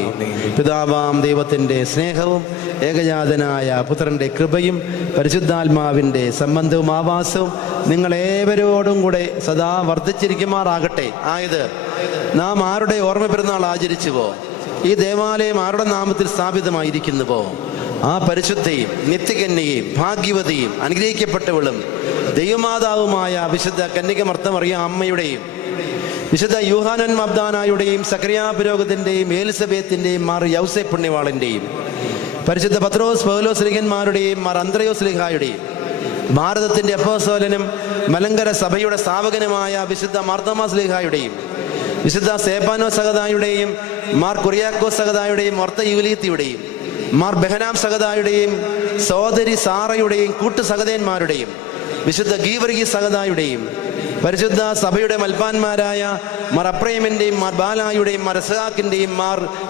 ആവട്ടെ. പിതാവാം ദൈവത്തിൻ്റെ സ്നേഹവും ഏകജാതനായ പുത്രൻ്റെ കൃപയും പരിശുദ്ധാത്മാവിൻ്റെ സംബന്ധവും ആവാസവും നിങ്ങളേവരോടും കൂടെ സദാ വർദ്ധിച്ചിരിക്കുമാറാകട്ടെ. ആയത് നാം ആരുടെ ഓർമ്മ പെരുന്നാൾ ആചരിച്ചുവോ, ഈ ദേവാലയം ആരുടെ നാമത്തിൽ സ്ഥാപിതമായിരിക്കുന്നുവോ, ആ പരിശുദ്ധയും നിത്യകന്യയും ഭാഗ്യവതിയും അനുഗ്രഹിക്കപ്പെട്ടവളും ദൈവമാതാവുമായ വിശുദ്ധ കന്യകമർത്തമറിയ അമ്മയുടെയും വിശുദ്ധ യൂഹാനൻ മബ്ദാനായുടെയും സക്കറിയ പുരോഹിതന്റെയും എലിസബത്തിന്റെയും മാർ യൗസേ പുണ്യവാളന്റെയും പരിശുദ്ധ പത്രോസ് പൗലോസ് സ്ലീഹന്മാരുടെയും മാർ അന്ത്രയോസ് സ്ലീഹായുടെയും ഭാരതത്തിന്റെ അപ്പോസ്തലനും മലങ്കര സഭയുടെ സ്ഥാപകനുമായ വിശുദ്ധ മാർത്തോമാ സ്ലീഹായുടെയും വിശുദ്ധ സേപ്പാനോ സഹദായുടെയും മാർ കുറിയാക്കോ സഹദായുടെയും ഒർത്ത യൂലീത്തിയുടെയും മാർ ബെഹനാം സഹദായുടെയും സഹോദരി സാറയുടെയും കൂട്ടു സഹദേന്മാരുടെയും വിശുദ്ധ ഗീവർഗി സഹദായുടെയും പരിശുദ്ധ സഭയുടെ മൽപ്പാന്മാരായ മാർ അപ്രേമിന്റെയും മാർ ബാലായുടെയും മാർ ഇസ്ഹാക്കിന്റെയും മാർ